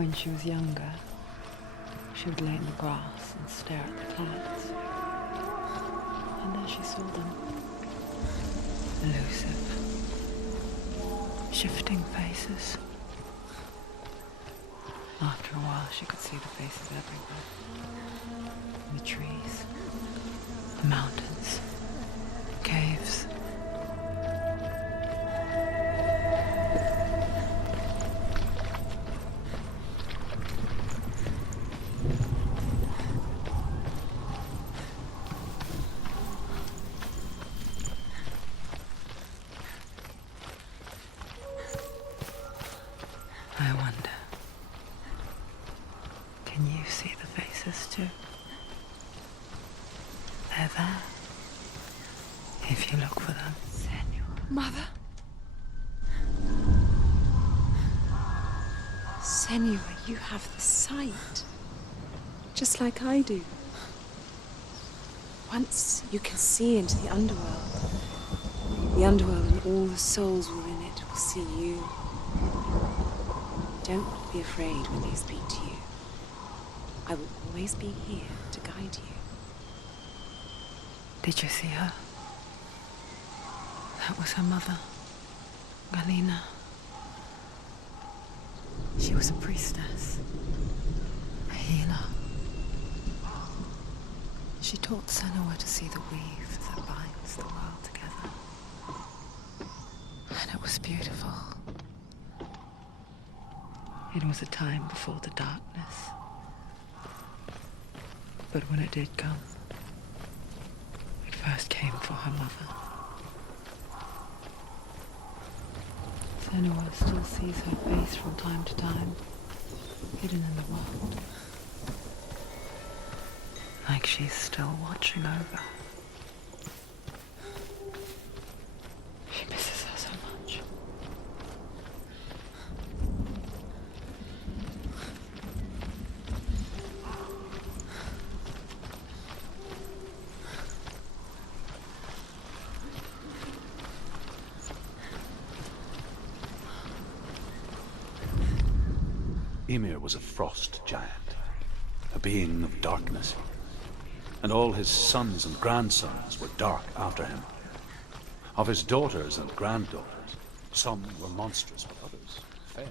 When she was younger, she would lay in the grass and stare at the clouds. And there she saw them. Elusive, shifting faces. After a while, she could see the faces everywhere. In the trees, the mountains, caves. I wonder, can you see the faces too? They're there, if you look for them. Senua. Mother? Senua, you have the sight. Just like I do. Once you can see into the underworld and all the souls within it will see you. Don't be afraid when they speak to you. I will always be here to guide you. Did you see her? That was her mother, Galina. She was a priestess, a healer. She taught Senua to see the weave that binds the world together. And it was beautiful. It was a time before the darkness. But when it did come, it first came for her mother. Senua still sees her face from time to time, hidden in the world. Like she's still watching over. She misses her so much. Ymir was a frost giant, a being of darkness, and all his sons and grandsons were dark after him. Of his daughters and granddaughters, some were monstrous, but others fair.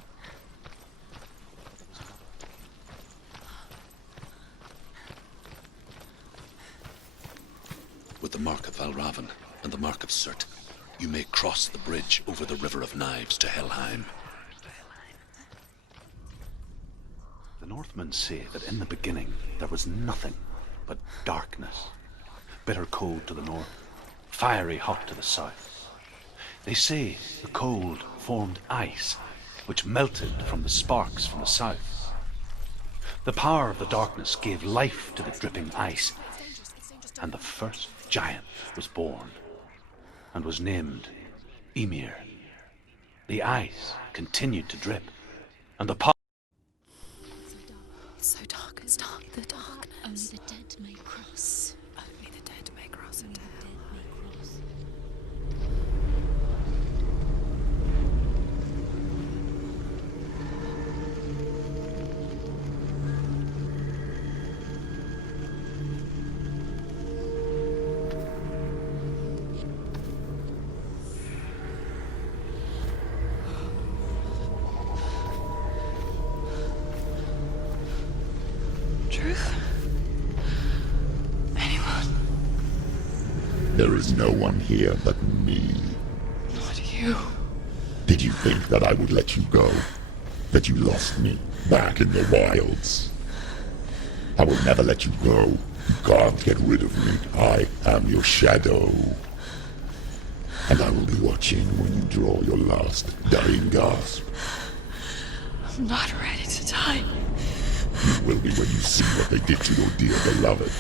With the mark of Valravan and the mark of Surt, you may cross the bridge over the River of Knives to Helheim. The Northmen say that in the beginning there was nothing but darkness. Bitter cold to the north, fiery hot to the south. They say the cold formed ice, which melted from the sparks from the south. The power of the darkness gave life to the dripping ice, and the first giant was born, and was named Ymir. The ice continued to drip, and the power... It's so dark, it's dark, the darkness. Only the dead may cross. Only the dead may cross into hell. Truth? Anyone? There is no one here but me. Not you. Did you think that I would let you go? That you lost me back in the wilds? I will never let you go. You can't get rid of me. I am your shadow. And I will be watching when you draw your last dying gasp. I'm not ready to die. You will be when you see what they did to your dear beloved.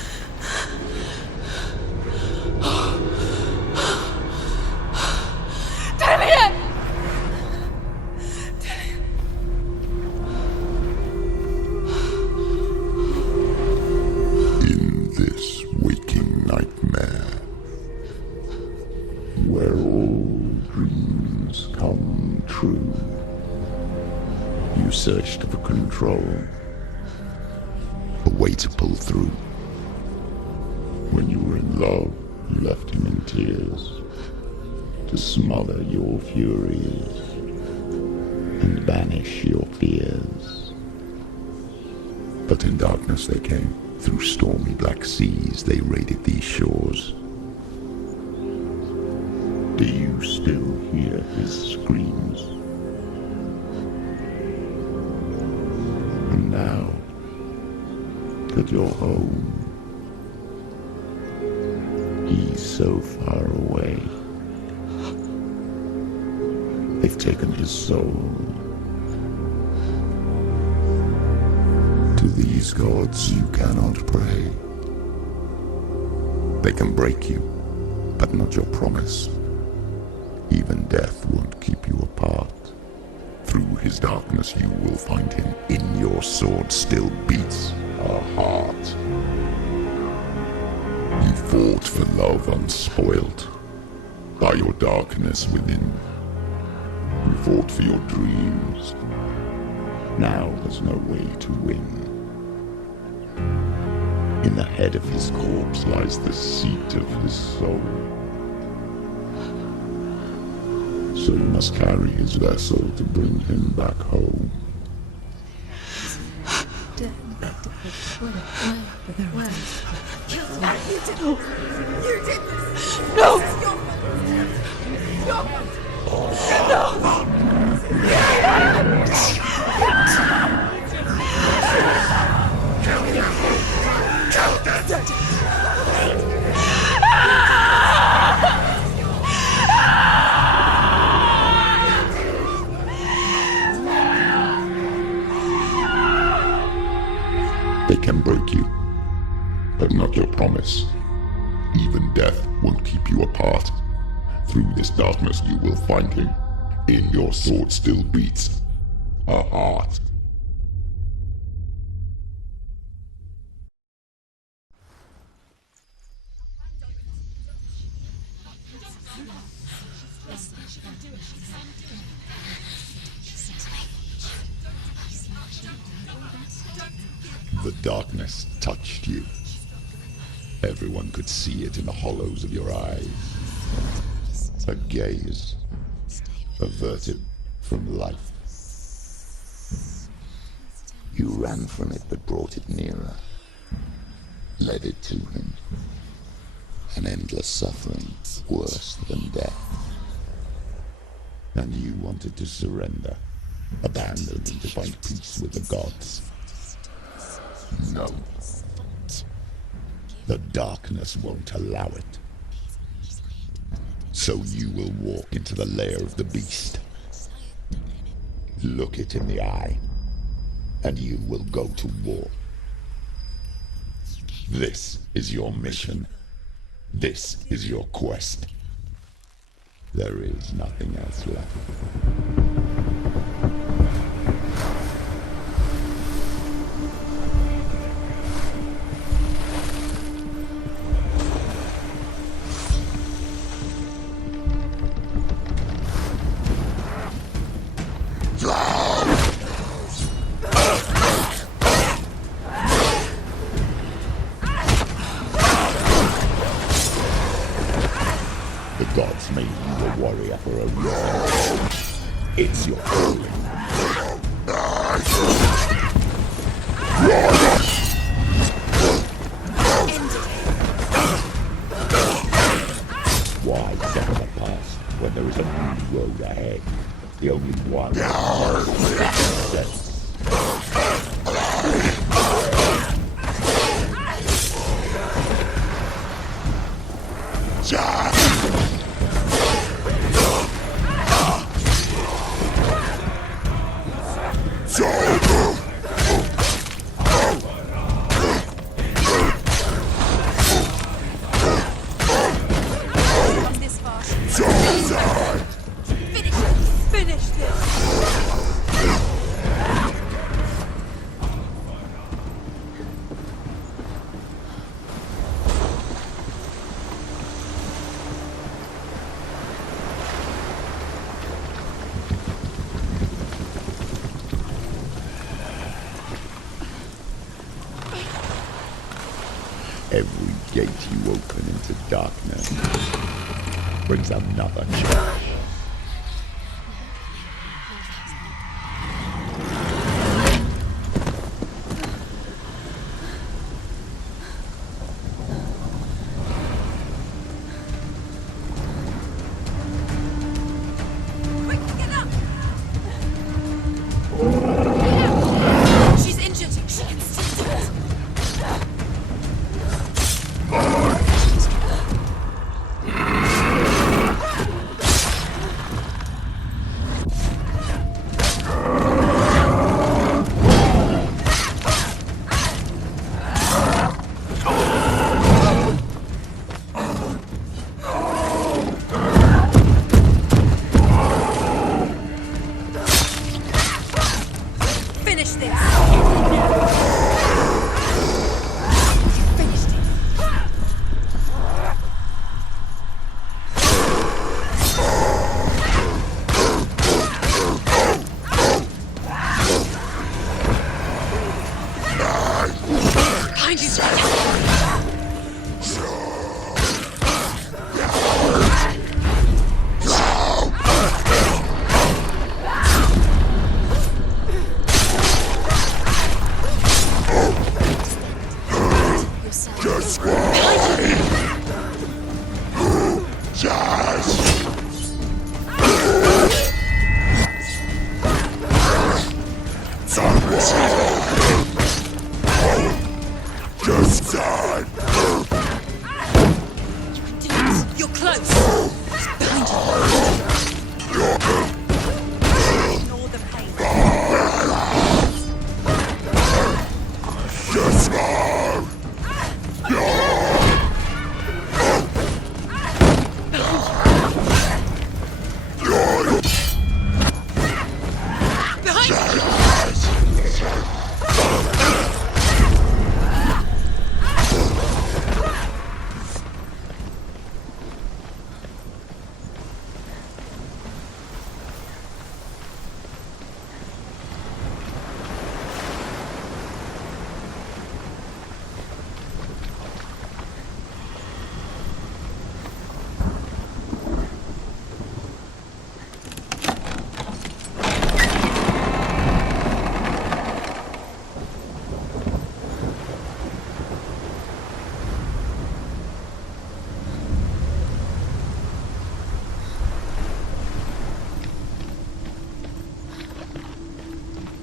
In this waking nightmare, where all dreams come true, you You searched for control, a way to pull through. When you were in love, you left him in tears, to smother your furies and banish your fears. But in darkness they came, through stormy black seas they raided these shores. Do you still hear his screams? And now that you're home, he's so far away. They've taken his soul. To these gods you cannot pray. They can break you, but not your promise. Even death won't keep you apart. Through his darkness you will find him. In your sword still beats a heart. You fought for love unspoilt by your darkness within. You fought for your dreams. Now there's no way to win. In the head of his corpse lies the seat of his soul. So you must carry his vessel to bring him back home. They can break you, but not your promise. Even death won't keep you apart. Through this darkness you will find him. In your sword still beats a heart. The darkness touched you. Everyone could see it in the hollows of your eyes. A gaze averted from life. You ran from it but brought it nearer. Led it to him. An endless suffering, worse than death. And you wanted to surrender, abandon and to find peace with the gods. No. The darkness won't allow it. So you will walk into the lair of the beast. Look it in the eye, and you will go to war. This is your mission. This is your quest. There is nothing else left. The gods made you a warrior for a reason. It's your calling. Why suffer the past when there is a new road ahead? The only one that makes sense. Finish this! Every gate you open into darkness brings another change.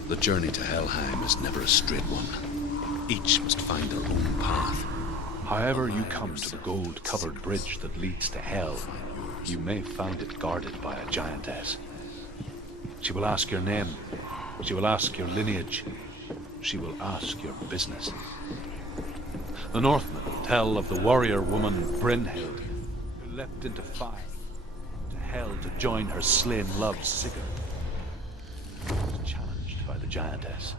The journey to Helheim is never a straight one. Each must find their own path. However you come to the gold-covered bridge that leads to Hell, you may find it guarded by a giantess. She will ask your name. She will ask your lineage. She will ask your business. The Northmen tell of the warrior woman Brynhild, who leapt into fire, to Hell to join her slain love Sigurd. She was challenged by the giantess.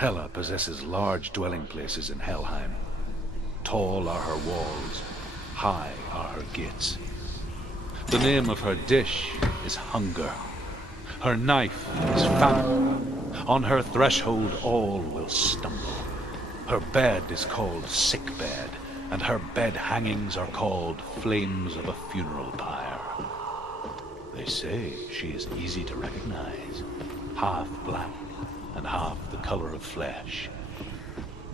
Hela possesses large dwelling places in Helheim. Tall are her walls, high are her gates. The name of her dish is hunger. Her knife is famine. On her threshold all will stumble. Her bed is called sick bed, and her bed hangings are called flames of a funeral pyre. They say she is easy to recognize, half black and half the color of flesh,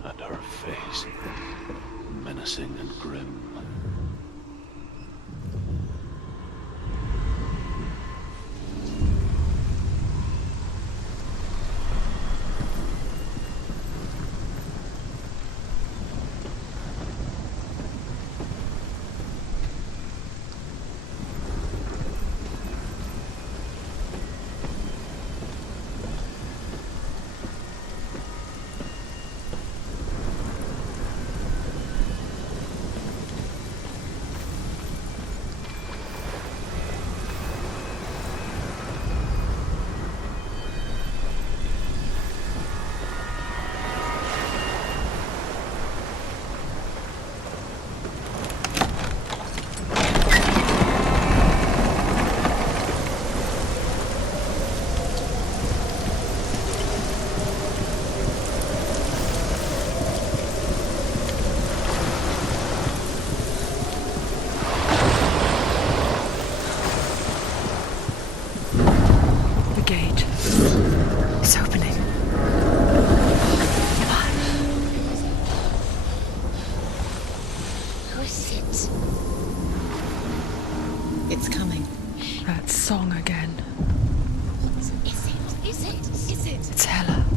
and her face menacing and grim.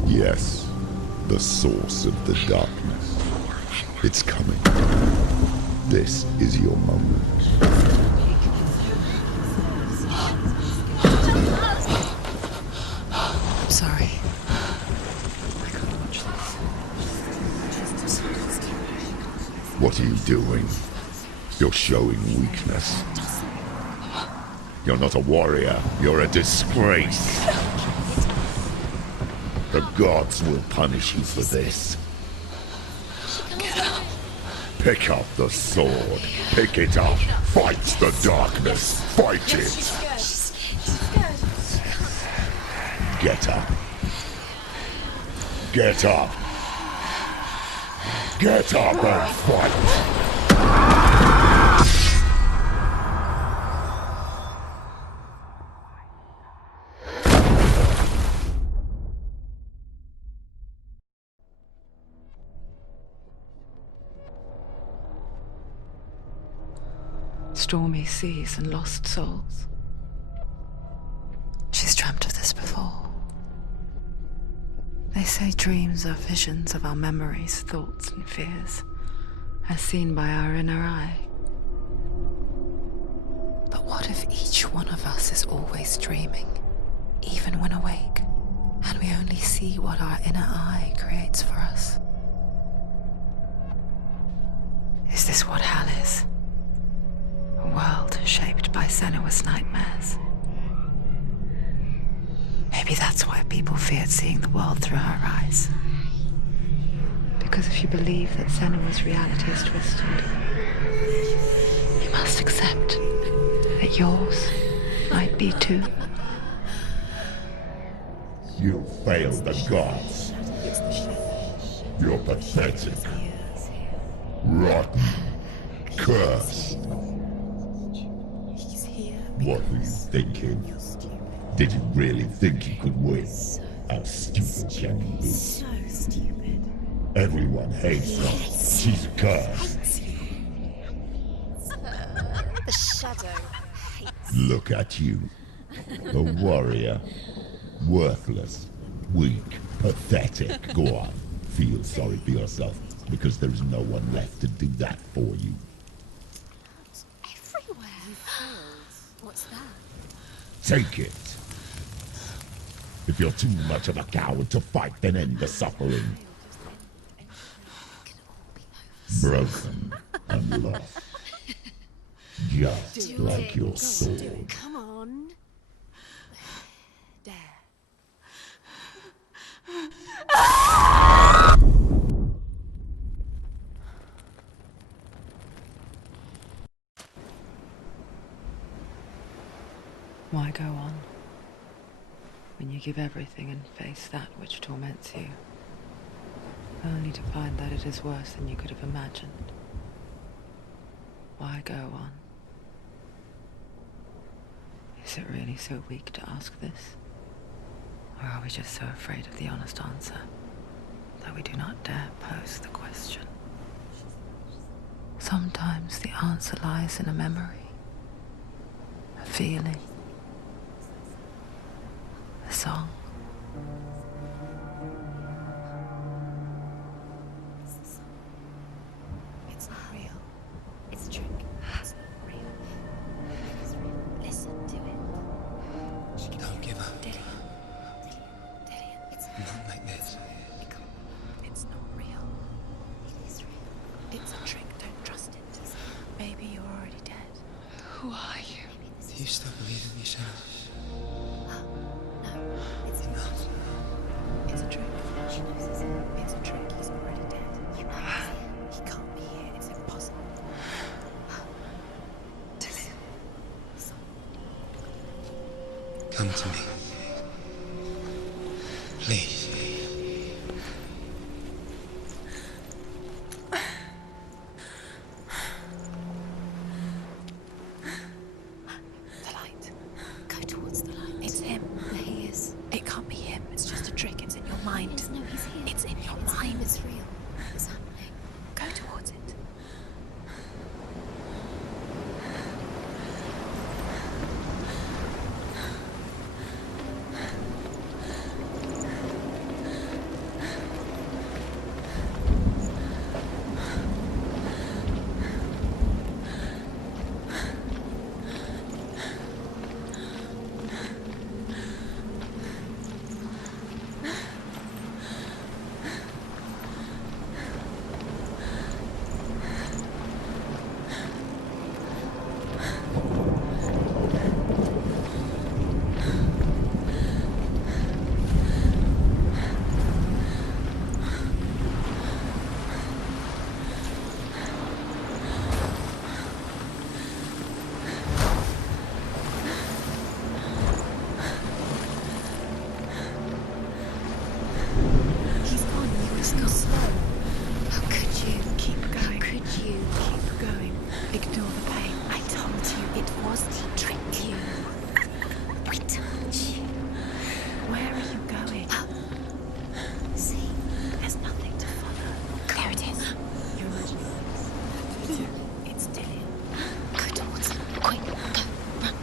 Yes, the source of the darkness. It's coming. This is your moment. I'm sorry. What are you doing? You're showing weakness. You're not a warrior. You're a disgrace. The gods will punish you for this. Pick up the sword. Pick it up. Fight the darkness. Fight it. Get up. Get up. Get up and fight. Stormy seas and lost souls. She's dreamt of this before. They say dreams are visions of our memories, thoughts and fears, as seen by our inner eye. But what if each one of us is always dreaming, even when awake, and we only see what our inner eye creates for us? Is this what hell is? A world shaped by Senua's nightmares. Maybe that's why people feared seeing the world through her eyes. Because if you believe that Senua's reality is twisted, you must accept that yours might be too. You failed the gods. You're pathetic. Rotten. Cursed. What were you thinking? Did you really think you could win? How stupid can you be? So stupid. Everyone hates her. She's cursed. The shadow hates. Look at you. A warrior. Worthless. Weak. Pathetic. Go on. Feel sorry for yourself, because there is no one left to do that for you. Everywhere. You failed. What's that? Take it. If you're too much of a coward to fight, then end the suffering. Broken and lost. Just like your sword. Come on. Dare. forgive everything and face that which torments you, only to find that it is worse than you could have imagined. Why go on? Is it really so weak to ask this? Or are we just so afraid of the honest answer that we do not dare pose the question? Sometimes the answer lies in a memory, a feeling, a song. It's not real. It's a trick. It's not real. It's real. Listen to it. Don't give up. Dillian. It's Not like this. It's not real. It is real. It's a trick. Don't trust it. Maybe you're already dead. Who are you? Do you still believe in yourself? No, it's not. It's a trick. It's a trick. He's already dead. He can't be here. It's impossible. Dillian. Come to me. Please. The light. Go towards the light. It's him. There he is. It can't be him. It's just a trick. It's in your mind. No, he's here. It's in your mind. It's real. It's happening. Go towards it. He's gone. You was gone. Slow. How could you? Keep going. How could you? Keep going. Ignore the pain. I told you it was to trick you. I told you. Where are you going? Up. See? There's nothing to follow. There it is. You're imagining. It's Dillian. Go towards him. Quick. Go. Run.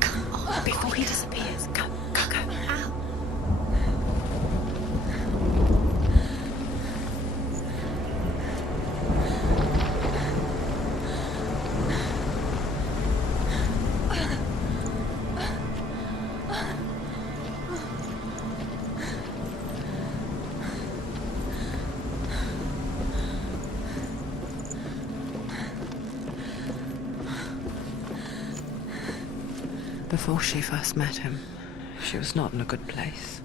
Come on. Before he disappears. Go. Go. Go. Ow. Before she first met him, she was not in a good place.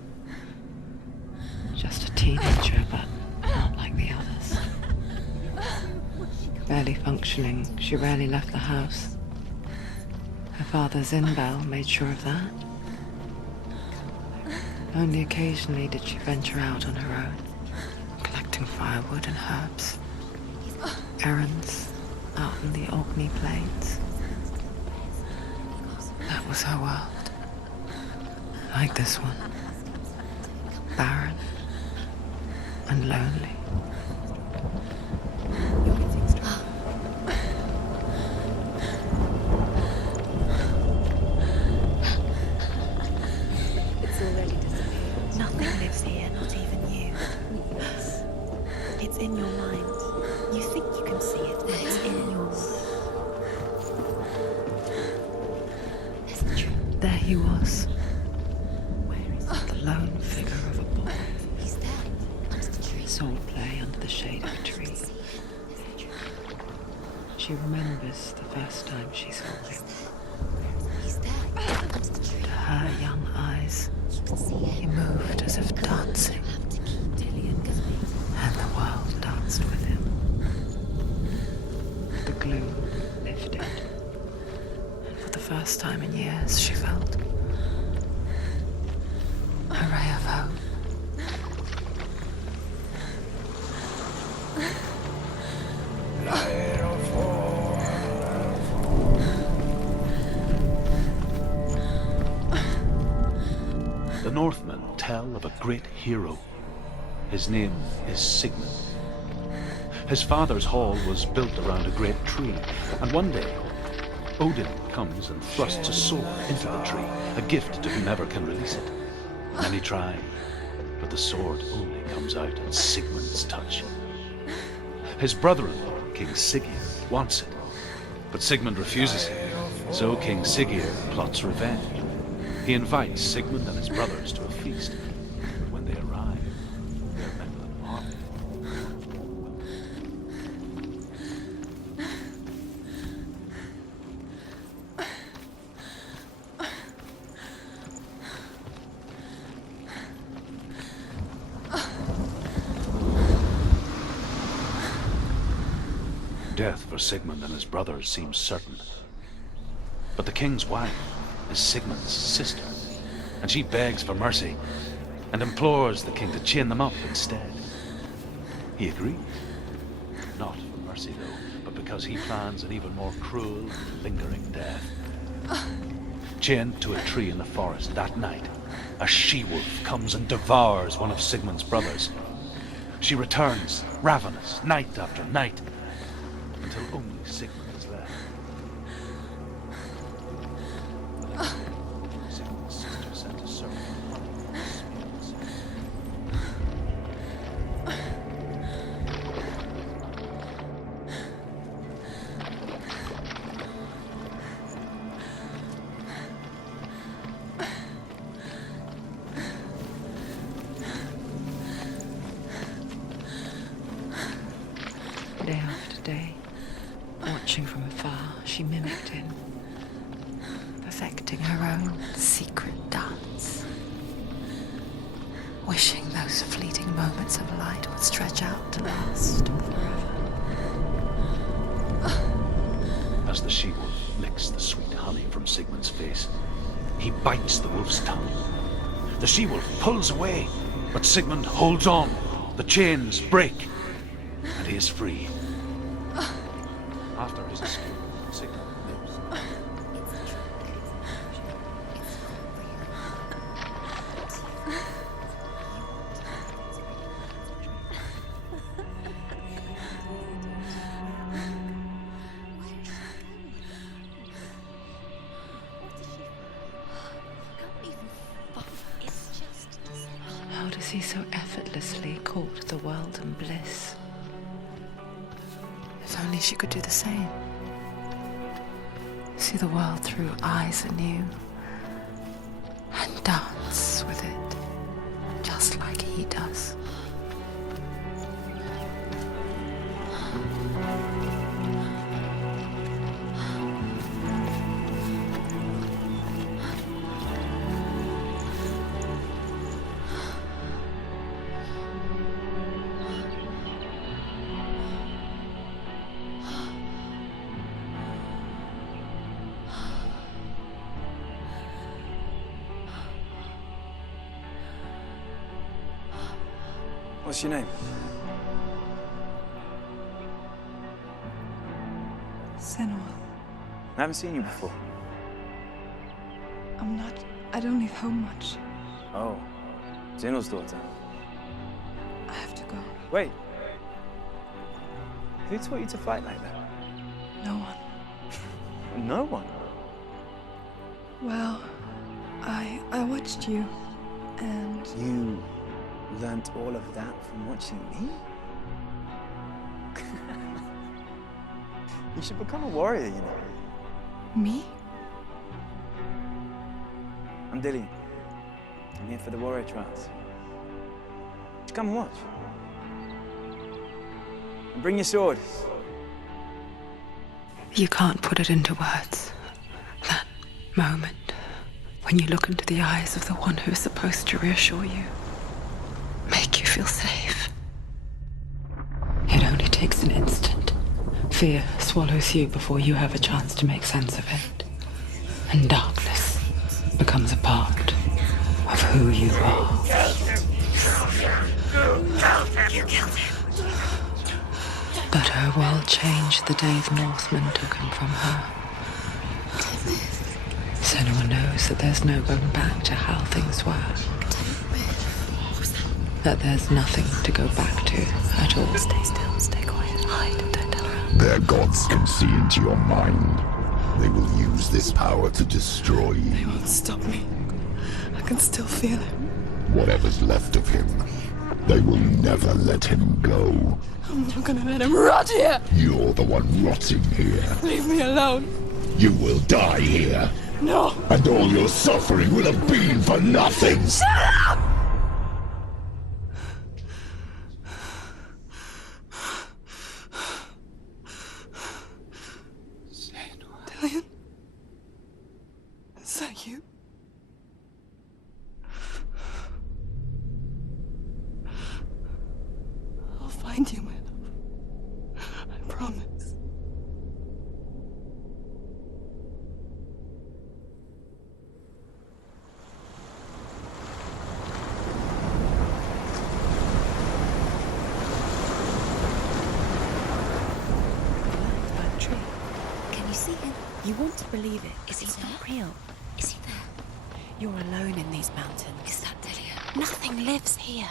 Just a teenager, but not like the others. Barely functioning, she rarely left the house. Her father, Zinbel, made sure of that. Only occasionally did she venture out on her own, collecting firewood and herbs. Errands out in the Orkney Plains. That was her world. Like this one. Barren and lonely. It's already disappeared. Nothing lives here, not even you. It's in your mind. You think you can see it, but it's in your mind. There he was, Where is it? the lone figure of a boy. He's there, under the tree. Sword play under the shade of a tree. She remembers the first time she saw him. He's there, under the tree. To her young eyes, You can see he him. moved as if dancing, You have to keep Dillian going. and the world danced with him. The gloom lifted, and for the first time in years she felt great hero. His name is Sigmund. His father's hall was built around a great tree, and one day, Odin comes and thrusts a sword into the tree, a gift to whomever can release it. Many try, but the sword only comes out at Sigmund's touch. His brother-in-law, King Siggeir, wants it, but Sigmund refuses it, so King Siggeir plots revenge. He invites Sigmund and his brothers to a feast, but when they arrive, they're met with an army. Death for Sigmund and his brothers seems certain. But the king's wife is Sigmund's sister, and she begs for mercy and implores the king to chain them up instead. He agrees. Not for mercy, though, but because he plans an even more cruel and lingering death. Chained to a tree in the forest that night, a she-wolf comes and devours one of Sigmund's brothers. She returns, ravenous, night after night, until only Sigmund is left. Sigmund's sister sends a servant to speak. Day after day, watching from afar, she mimicked him, perfecting her own secret dance, wishing those fleeting moments of light would stretch out to last forever. As the she-wolf licks the sweet honey from Sigmund's face, he bites the wolf's tongue. The she-wolf pulls away, but Sigmund holds on. The chains break, and he is free. After his escape, Sigmund lives. How does he so effortlessly court the world and bliss? If only she could do the same. See the world through eyes anew and dance with it, just like he does. What's your name? Senua. I haven't seen you before. I don't leave home much. Oh, Zenua's daughter. I have to go. Wait. Who taught you to fight like that? No one. No one? Well, I watched you, and You learnt all of that from watching me? You should become a warrior, you know. me? I'm Dillian. I'm here for the warrior trials. Just come and watch. And bring your sword. You can't put it into words. That moment when you look into the eyes of the one who is supposed to reassure you, make you feel safe. It only takes an instant. Fear swallows you before you have a chance to make sense of it. And darkness becomes a part of who you are. You killed him. But her world changed the day the Northmen took him from her. Senua knows that there's no going back to how things were. Was that there's nothing to go back to at all. Stay still, stay quiet, hide, don't tell her. Their gods can see into your mind. They will use this power to destroy you. They won't stop me. I can still feel him. Whatever's left of him, they will never let him go. I'm not gonna let him rot here! You're the one rotting here. Leave me alone! You will die here. No! And all your suffering will have been for nothing. Shut up! Dillian? Is that you? I'll find you, my love. I promise. Can you see him? You want to believe it. Is he It's there? not real. Is he there? You're alone in these mountains. Is that Delia? Nothing lives here.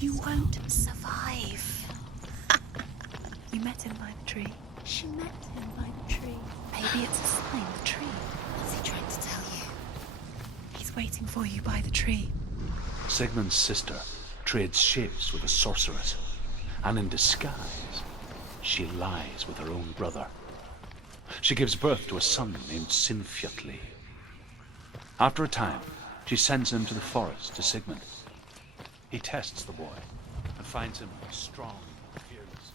You won't survive. You met him by the tree. She met him by the tree. Maybe it's a sign, the tree. What's he trying to tell you? He's waiting for you by the tree. Sigmund's sister trades shapes with a sorceress, and in disguise, she lies with her own brother. She gives birth to a son named Sinfjotli. After a time, she sends him to the forest to Sigmund. He tests the boy and finds him strong and fearless.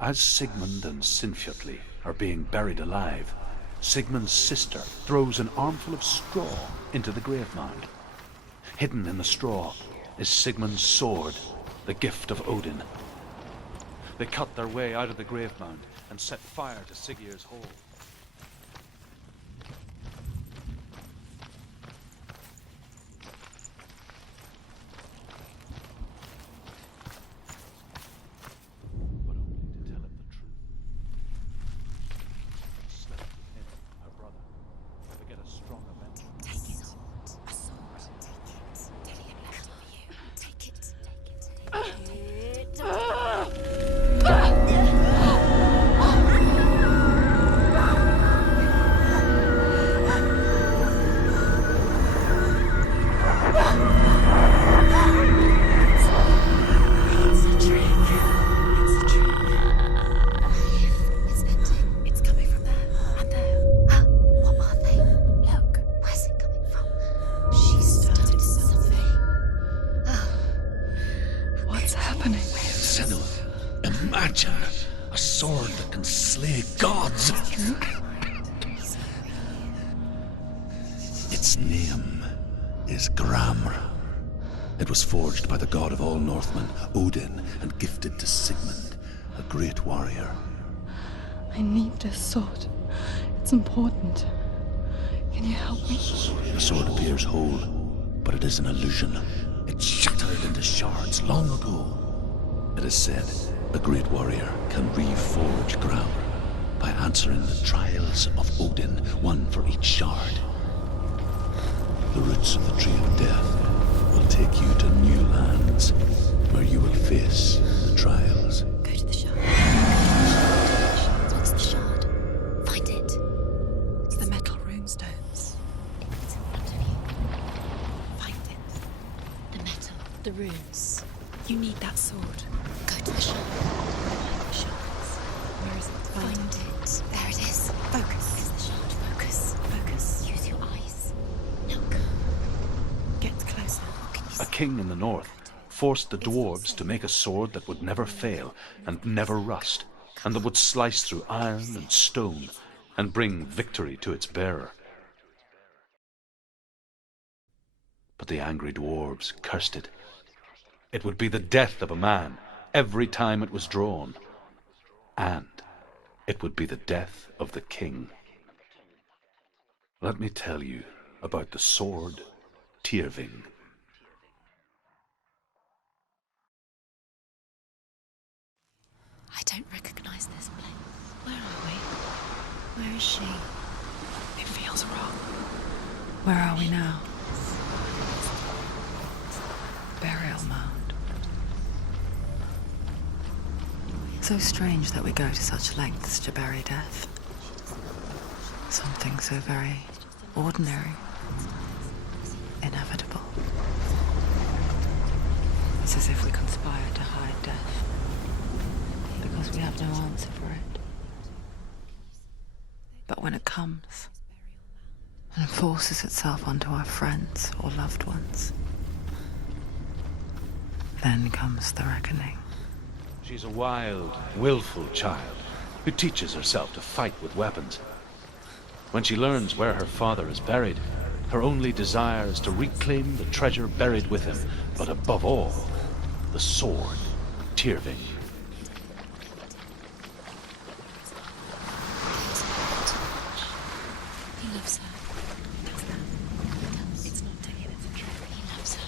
As Sigmund and Sinfjotli are being buried alive, Sigmund's sister throws an armful of straw into the grave mound. Hidden in the straw is Sigmund's sword, the gift of Odin. They cut their way out of the grave mound and set fire to Siggeir's hole. But only to tell it the truth. Slept with him, her brother, to get a stronger vengeance. Take it. A sword. Take it. Delia left it for you. Take it. Take it. Take it. It's a trick. It's a trick. It's ending. It's coming from there and there. What are they? Look, Where's it coming from? She started something. What's happening? Senua, imagine a sword that can slay gods. Its name is Gramr. It was forged by the god of all Northmen, Odin, and gifted to Sigmund, a great warrior. I need this sword. It's important. Can you help me? The sword appears whole, but it is an illusion. It shattered into shards long ago. It is said a great warrior can reforge Gramr by answering the trials of Odin, one for each shard. The roots of the Tree of Death will take you to new lands, where you will face the trials. Go to the shard. What's the shard? Find it. it's the metal runestones. It's in front of you. Find it. The metal. The runes. You need that sword. Go to the shard. Find the shards. Where is it? Find it. There it is. Focus. It's the shard. Focus. Focus. Use your eyes. Look. Get closer. What can you A see? king in the north forced the dwarves to make a sword that would never fail and never rust, and that would slice through iron and stone and bring victory to its bearer. But the angry dwarves cursed it. It would be the death of a man every time it was drawn, and it would be the death of the king. Let me tell you about the sword Tyrving. I don't recognize this place. Where are we? Where is she? was wrong. Where are we now? Burial mound. So strange that we go to such lengths to bury death. Something so very ordinary, inevitable. It's as if we conspire to hide death, because we have no answer for it. But when it comes, and forces itself onto our friends or loved ones, then comes the reckoning. She's a wild, willful child who teaches herself to fight with weapons. When she learns where her father is buried, her only desire is to reclaim the treasure buried with him, but above all, the sword, Tyrving. He loves her. It's not Dillian, it's a trick. He loves her.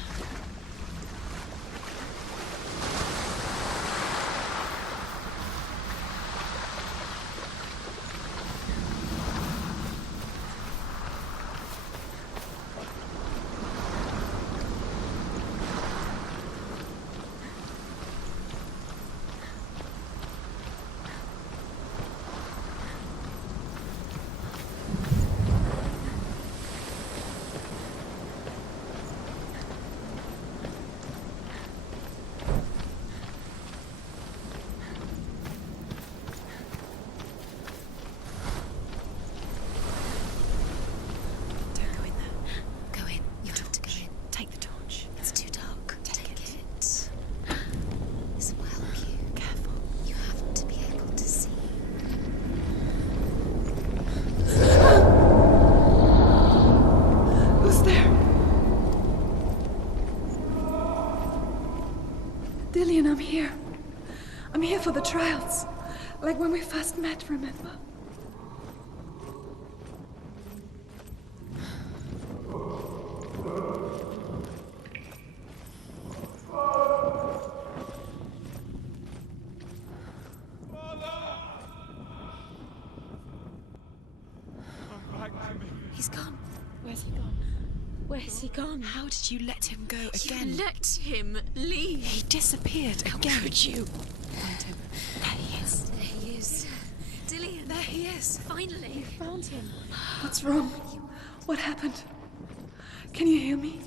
Dillian, I'm here. I'm here for the trials. Like when we first met, remember? He's gone. Where's he gone? Where's he gone? How did you let him go again? You let him leave. He disappeared How again. could you? Find him. There he is. There he is. Dillian. There he is. Finally. You found him. What's wrong? What happened? Can you hear me?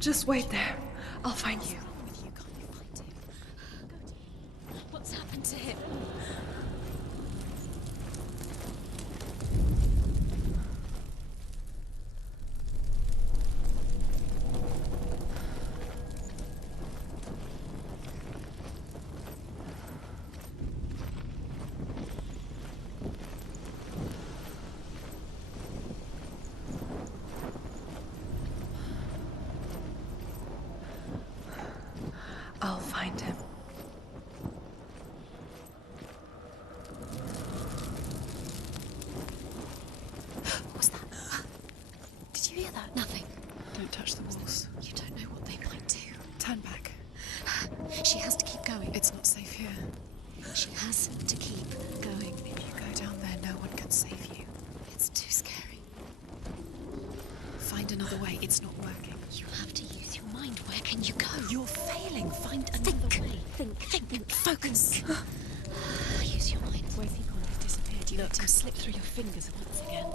Just wait there. I'll find you. What's happened to him? I'll find him. What's that? Did you hear that? Nothing. Don't touch the walls. You don't know what they might do. Turn back. She has to keep going. It's not safe here. She has to keep going. If you go down there, no one can save you. It's too scary. Find another way. It's not working. You have to use your mind. Where can you go? You're failing. Find another way. Think. Focus. Use your mind. Where's he gone? He's disappeared. You let him slip through your fingers once again.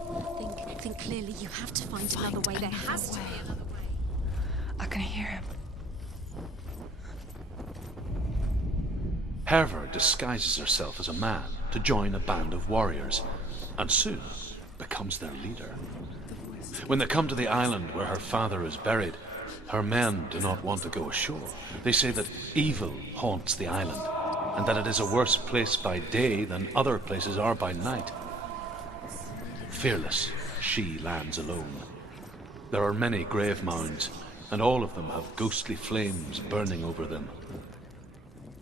Think clearly. You have to find another way. There has to be another way. I can hear him. Hervor disguises herself as a man to join a band of warriors, and soon becomes their leader. When they come to the island where her father is buried, her men do not want to go ashore. They say that evil haunts the island, and that it is a worse place by day than other places are by night. Fearless, she lands alone. There are many grave mounds, and all of them have ghostly flames burning over them.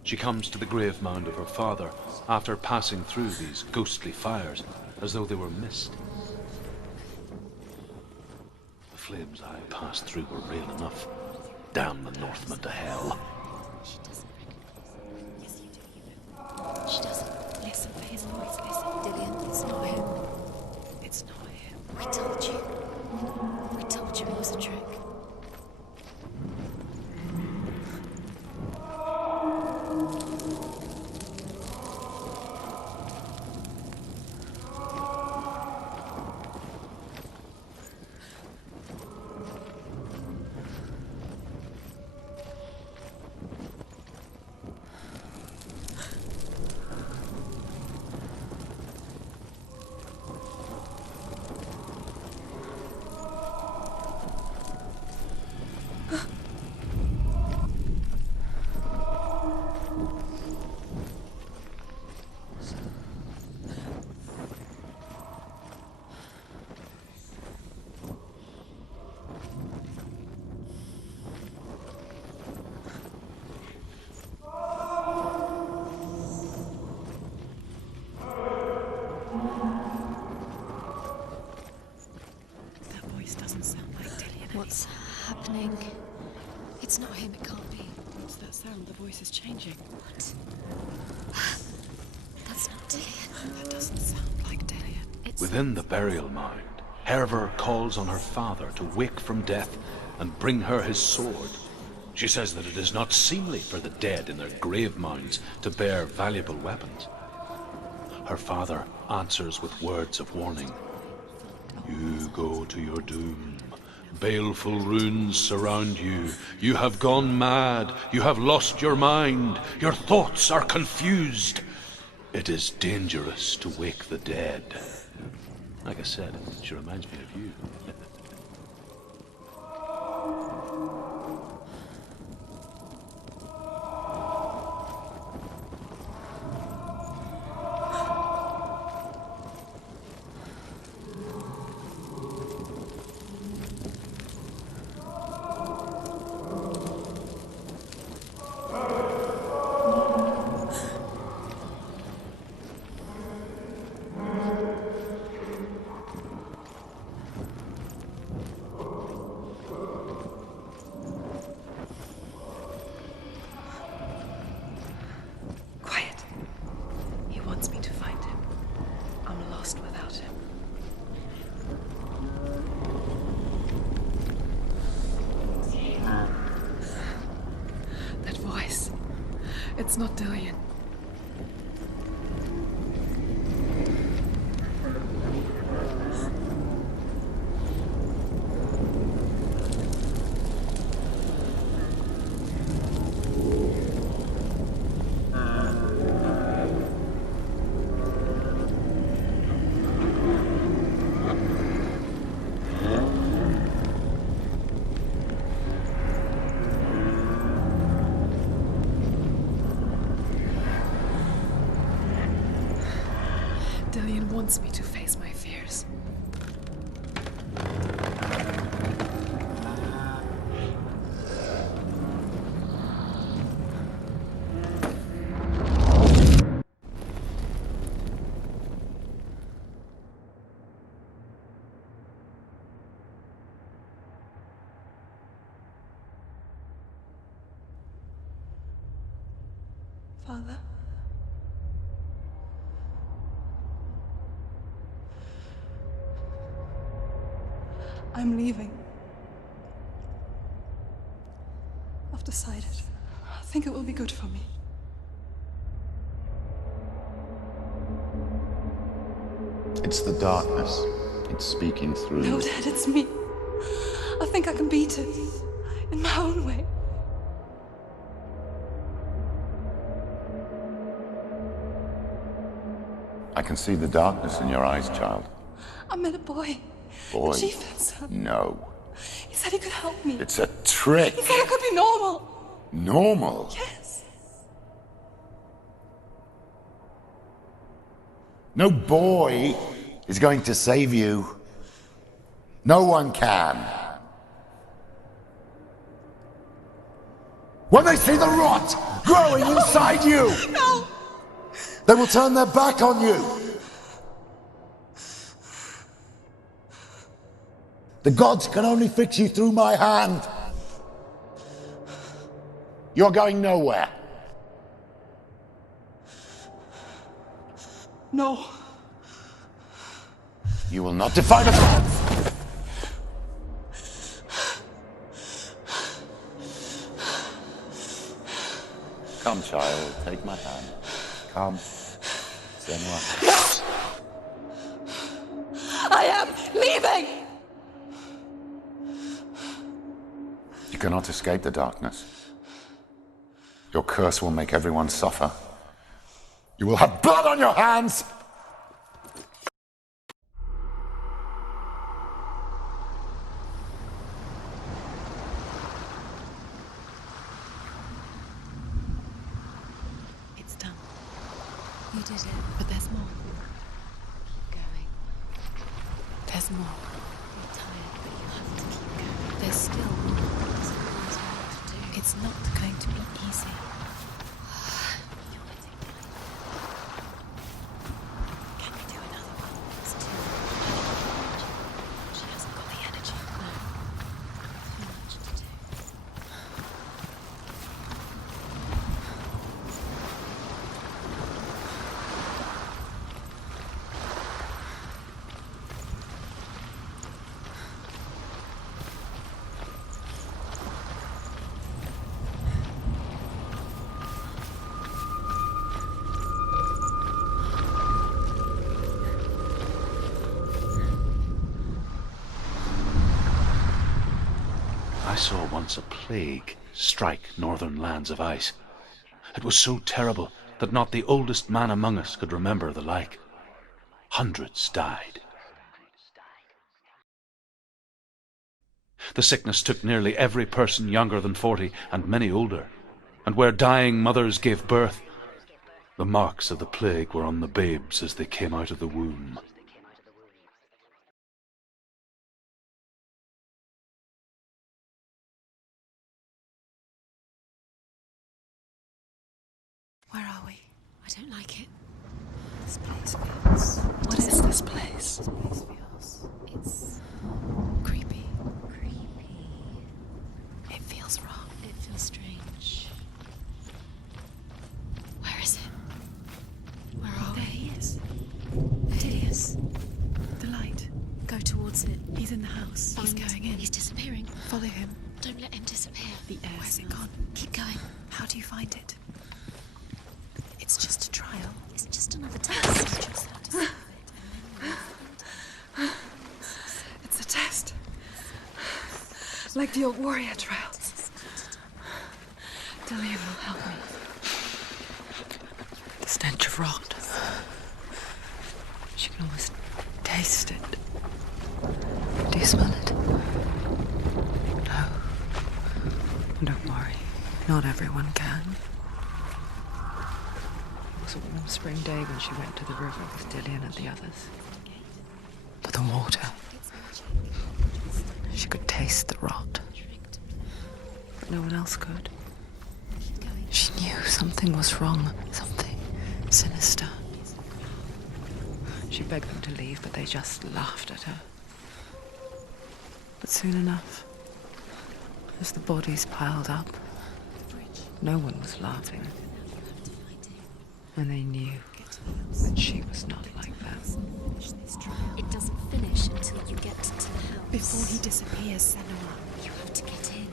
She comes to the grave mound of her father after passing through these ghostly fires, as though they were mist. The flames I passed through were real enough. Damn the Northmen to hell. She doesn't recognize. Yes, you do. She doesn't. Listen for his voice. Listen. Dillian, it's not him. That voice doesn't sound like Dillian. What's happening? It's not him, it can't be. What's that sound? The voice is changing. What? That's not Dillian. That doesn't sound like Dillian. It's... Within the burial mound, Herver calls on her father to wake from death and bring her his sword. She says that it is not seemly for the dead in their grave mounds to bear valuable weapons. Her father answers with words of warning. You go to your doom. Baleful runes surround you. You have gone mad. You have lost your mind. Your thoughts are confused. It is dangerous to wake the dead. Like I said, she reminds me of you. It's not Dillian. Dillian wants me to face my fears. Father? I'm leaving. I've decided. I think it will be good for me. It's the darkness. It's speaking through. No, Dad, it's me. I think I can beat it. In my own way. I can see the darkness in your eyes, child. I met a boy. Boy. The chief had some. No. He said he could help me. It's a trick. He said I could be normal. Normal? Yes. No boy is going to save you. No one can. When they see the rot growing inside you, No! they will turn their back on you. The gods can only fix you through my hand. You're going nowhere. No. You will not defy the gods. Come, child, take my hand. Come. Senua. No! I am leaving! You cannot escape the darkness. Your curse will make everyone suffer. You will have blood on your hands! It's done. You did it. But there's more. Keep going. There's more. You're tired, but you have to keep going. There's still more. There's always more to do. It's not going to be easy. You're letting me. Can we do another one? saw once a plague strike northern lands of ice. It was so terrible that not the oldest man among us could remember the like. Hundreds died. The sickness took nearly every person younger than 40 and many older, and where dying mothers gave birth, the marks of the plague were on the babes as they came out of the womb. Where are we? I don't like it. This place feels... What is this place? This place feels... It's... creepy. Creepy. It feels wrong. It feels strange. Where is it? Where are we? There he is. There he is. The light. Go towards it. He's in the house. He's going in. He's disappearing. Follow him. Don't let him disappear. The air. Where's it gone? Keep going. How do you find it? It's just a trial. It's just another test. It's a test. Like the old warrior trials. Delia will help me. The stench of rot. She can almost taste it. Do you smell it? No. Don't worry. Not everyone can. It was a warm spring day when she went to the river with Dillian and the others. But the water. She could taste the rot. But no one else could. She knew something was wrong. Something sinister. She begged them to leave, but they just laughed at her. But soon enough, as the bodies piled up, no one was laughing. And they knew that she was not like that. It doesn't finish until you get to the house. Before he disappears, Senua. You have to get in.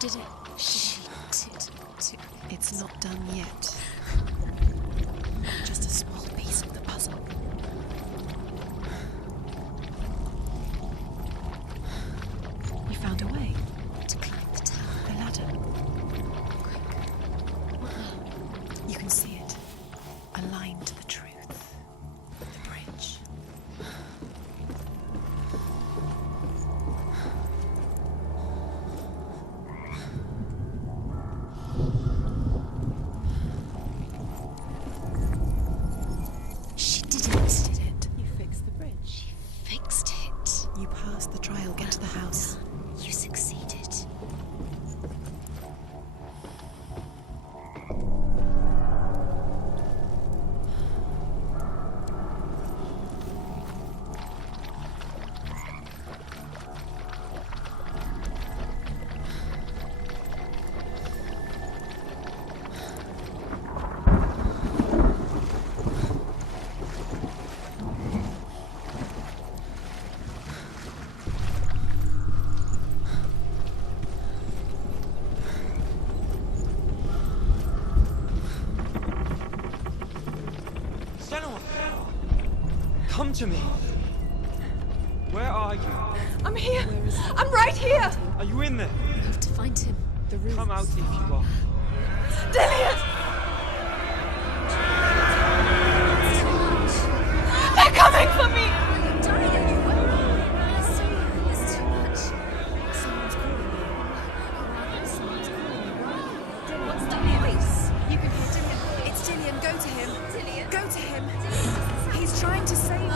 Did it? She did. It's not done yet. Just a small piece of the puzzle. You found a way To climb the tower. the ladder. Quick. What now? You can see it. A line to the truth. The bridge. She did it. Did it? You fixed the bridge. She fixed it. You passed the trial. Get to the house. You succeeded. Senua! Come to me! Where are you? I'm here. I'm right here. Are you in there? You have to find him. The room. Come out if you are. Dillian! They're coming for me! It's too much. Someone's calling you. Someone's calling you. What's that voice? You can hear Dillian. It's Dillian. Go to him. Dillian. Go to him. He's trying to save you.